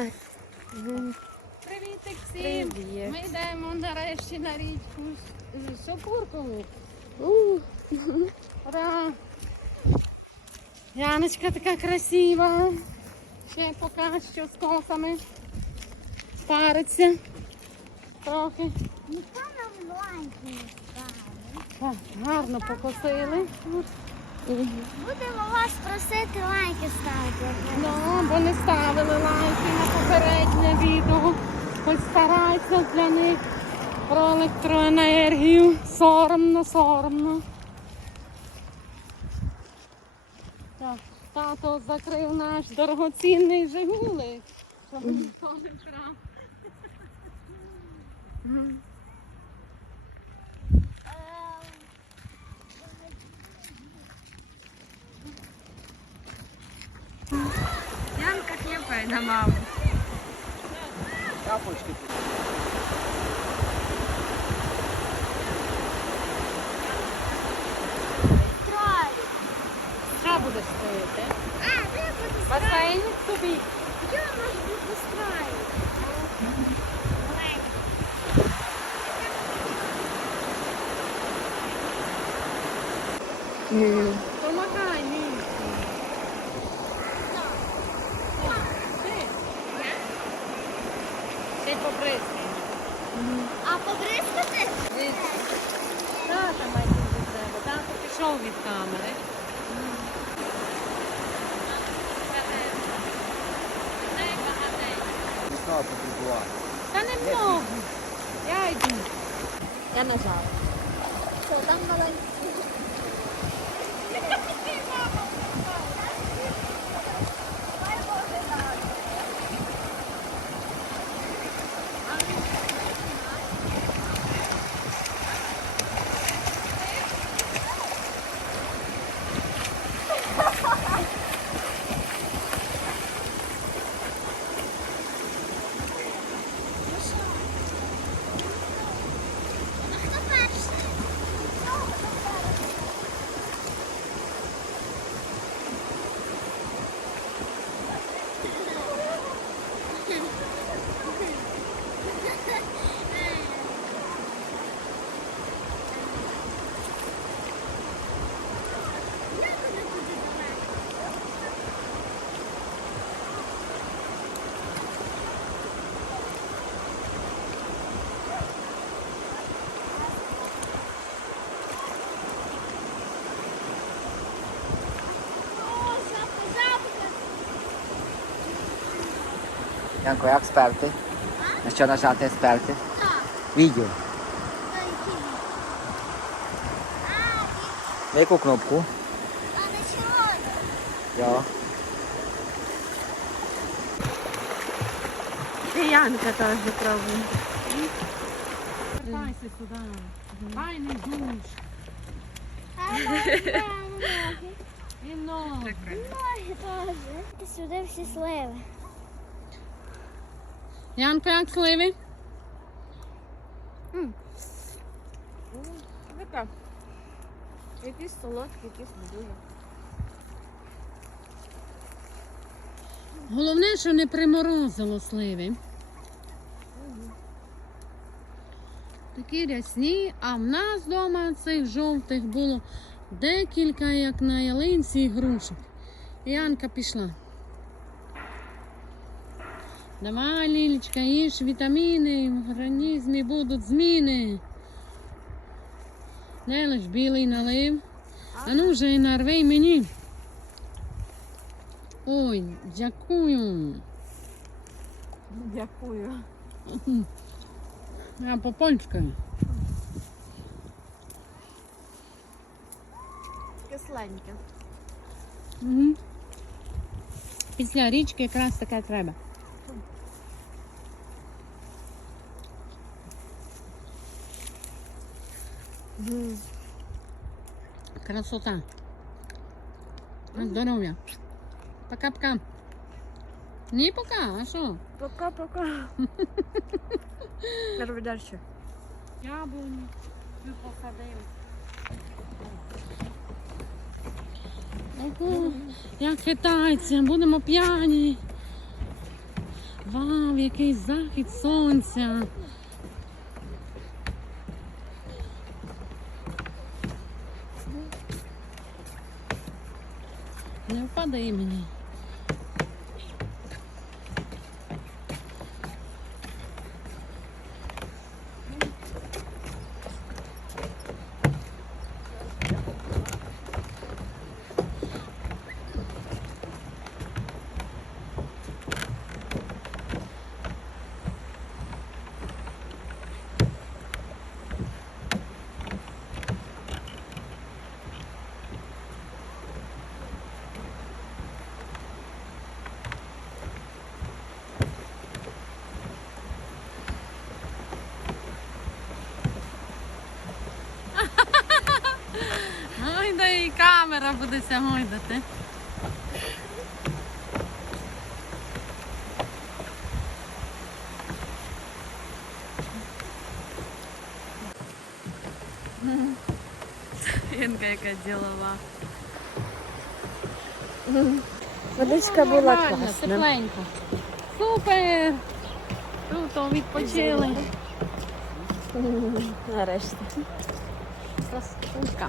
Так. Привітик всім! Привіт. Ми йдемо нарешті на річку Сокуркову. Ура! Яночка така красива. Ще поки що з косами. Париться. Трохи. Ніхто нам лайки не ставить. Так, гарно покосили. Будемо вас просити лайки ставити. Ну, бо не ставили лайки на попереднє відео. Хоч стараються для них про електроенергію. Соромно, соромно. Так, тато закрив наш дорогоцінний Жигулик, щоб ніхто не вкрав. Янка хліпає на маму. Тапочки. Троль. Що будеш стояти? А, ви будете Басейн тобі. Я можу бути строїти. Помагай мені. Побризкати? Тата має від тебе. Тато пішов від камери. Та не много. Я йду. Я нажала. Що, там маленький. Янко, як сперти? На що нажати сперти? Відео. На яку кнопку? а. Я. І Янка теж пробує. Вертайся сюди. Файний душ. А ноги. І ноги. Теж. Сюди всі сливи. Янко, як сливи? Така. Якісь солодкі, якісь не дуже. Головне, що не приморозило сливи. Такі рясні, а в нас вдома цих жовтих було декілька, як на ялинці грушок. Янка пішла. Давай, Лілічка, їж вітаміни, в організмі будуть зміни. Не лиш білий налив. А ну вже нарви мені. Ой, дякую. Дякую. Я попончикаю. Кисленьке. Угу. Після річки якраз таке треба. Красота. Здоров'я. Пока-пока. Ні, пока, а що? Пока-пока. Роби далі. Яблуні. Ми посадили. Ого, як хитається, будемо п'яні. Вау, який захід сонця. Не впадай мені. Ой, да і камера буде ся гойдати. Інка яка ділова. Водичка була класна. тепленько. Супер! Круто, відпочили. Нарешті. Красотка.